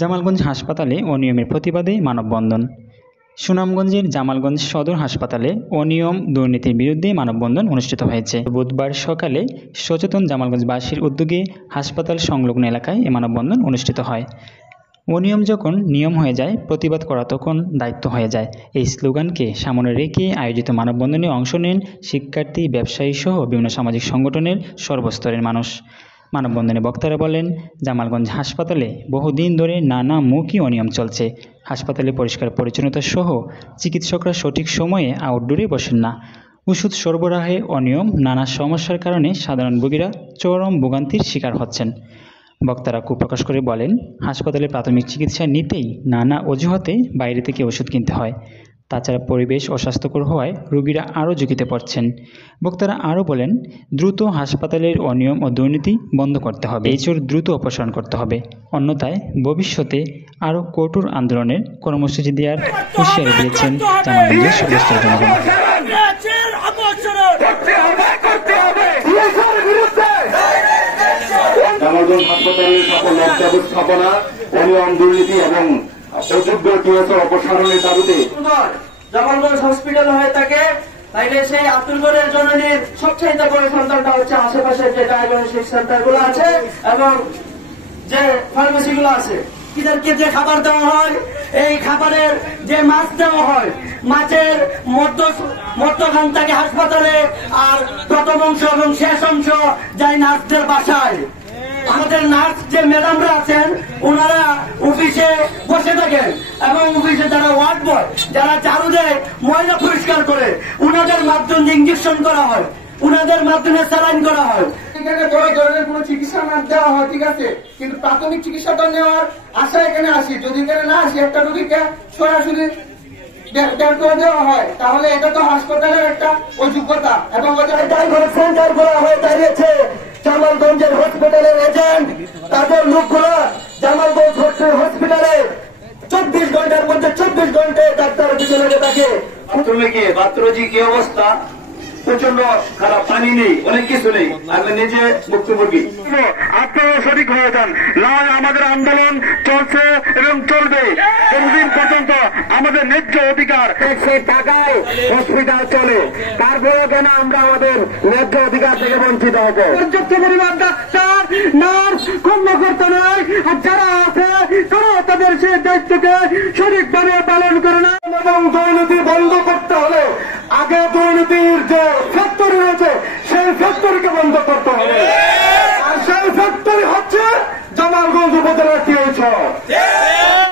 জামালগঞ্জ হাসপাতালে অনিয়মের প্রতিবাদে মানববন্ধন। সুনামগঞ্জের জামালগঞ্জ সদর হাসপাতালে অনিয়ম দুর্নীতির বিরুদ্ধে মানববন্ধন অনুষ্ঠিত হয়েছে। বুধবার সকালে সচেতন জামালগঞ্জবাসীর উদ্যোগে হাসপাতাল সংলগ্ন এলাকায় এ মানববন্ধন অনুষ্ঠিত হয়। অনিয়ম যখন নিয়ম হয়ে যায়, প্রতিবাদ করা তখন দায়িত্ব হয়ে যায়। এই স্লোগানকে সামনে রেখে আয়োজিত মানববন্ধনে অংশ নেন শিক্ষার্থী, ব্যবসায়ী সহ বিভিন্ন সামাজিক সংগঠনের সর্বস্তরের মানুষ। মানববন্ধনে বক্তারা বলেন, জামালগঞ্জ হাসপাতালে বহুদিন ধরে নানামুখী অনিয়ম চলছে। হাসপাতালে পরিষ্কার পরিচ্ছন্নতা সহ চিকিৎসকরা সঠিক সময়ে আউটডোরে বসেন না। ওষুধ সরবরাহে অনিয়ম, নানা সমস্যার কারণে সাধারণ রোগীরা চরম ভোগান্তির শিকার হচ্ছেন। বক্তারা ক্ষোভ প্রকাশ করে বলেন, হাসপাতালে প্রাথমিক চিকিৎসা নিতেই নানা অজুহাতে বাইরে থেকে ওষুধ কিনতে হয়। তাছাড়া পরিবেশ অস্বাস্থ্যকর হওয়ায় রোগীরা আরও ঝুঁকিতে পড়ছেন। বক্তারা আরও বলেন, দ্রুত হাসপাতালের অনিয়ম ও দুর্নীতি বন্ধ করতে হবে, এই চোর দ্রুত অপসারণ করতে হবে, অন্যথায় ভবিষ্যতে আরও কঠোর আন্দোলনের কর্মসূচি দেওয়ার হুঁশিয়ারি দিয়েছেন জামালগঞ্জের সর্বস্তরের জনগণ। জামালগঞ্জ হাসপাতালের সকল ব্যবস্থাপনা, অনিয়ম, দুর্নীতি এবং অযোগ্য টিএসও অপসারণের দাবিতে জামালগঞ্জ হসপিটাল হয়ে থাকে, তাইলে সেই আব্দুলগড়ের জননীর সবচাইতে বড় সন্তানটা হচ্ছে আশেপাশে যে ডায়াগনস্টিক সেন্টার গুলো আছে এবং যে ফার্মেসি গুলো আছে। এদেরকে যে খাবার দেওয়া হয়, এই খাবারের যে মাছ দেওয়া হয়, মাছের মধ্যখান থেকে হাসপাতালে আর প্রথম অংশ এবং শেষ অংশ যায় নার্সদের বাসায়। আমাদের নার্স যে ম্যাডামরা আছেন, ওনারা অফিসে বসে থাকেন এবং অফিসে যারা ওয়ার্ড বয়, যারা ঝাড়ু দেয়, ময়লা পরিষ্কার করে, ওনাদের মাধ্যমে ইঞ্জেকশন করা হয়, ওনাদের মাধ্যমে স্যালাইন করা হয়। এখানে বড় ধরনের কোন চিকিৎসা না দেওয়া হয়, ঠিক আছে, কিন্তু প্রাথমিক চিকিৎসাটা নেওয়ার আশা এখানে আসি। যদি এখানে না আসি, একটা রোগীকে সরাসরি বের করে দেওয়া হয়, তাহলে এটা তো হাসপাতালের একটা অযোগ্যতা। এবং সেন্টার করা হয়ে দাঁড়িয়েছে জামালগঞ্জের হসপিটালের এজেন্ট, তাদের লোকগুলো জামালগঞ্জ হসপিটালে 24 ঘন্টার মধ্যে 24 ঘন্টায় ডাক্তার পিছনে লেগে থাকে। বাথরুমে গিয়ে বাথরুজি কি অবস্থা, প্রচন্ড খারাপ, পানি নেই, অনেক কিছু নেই। আমি নিজে মুক্তভোগী। আপনারা সঠিক হয়ে যান, নয় আমাদের আন্দোলন চলছে এবং চলবে যতদিন পর্যন্ত আমাদের ন্যায্য অধিকার। সেই টাকায় হসপিটাল চলে, তারপরে কেন আমরা আমাদের ন্যায্য অধিকার থেকে বঞ্চিত হবো? পর্যাপ্ত পরিমাণ ডাক্তার, নার্স, কর্মকর্তা নয়, আর যারা আছে তারা তাদের সেই দায়িত্বকে সঠিকভাবে পালন করে না। এবং দুর্নীতি বন্ধ করতে হলে আগে দুর্নীতির যে ফ্যাক্টরি রয়েছে, সেই ফ্যাক্টরিকে বন্ধ করতে হবে। আর সেই ফ্যাক্টরি হচ্ছে জামালগঞ্জ উপজেলার টিএসও।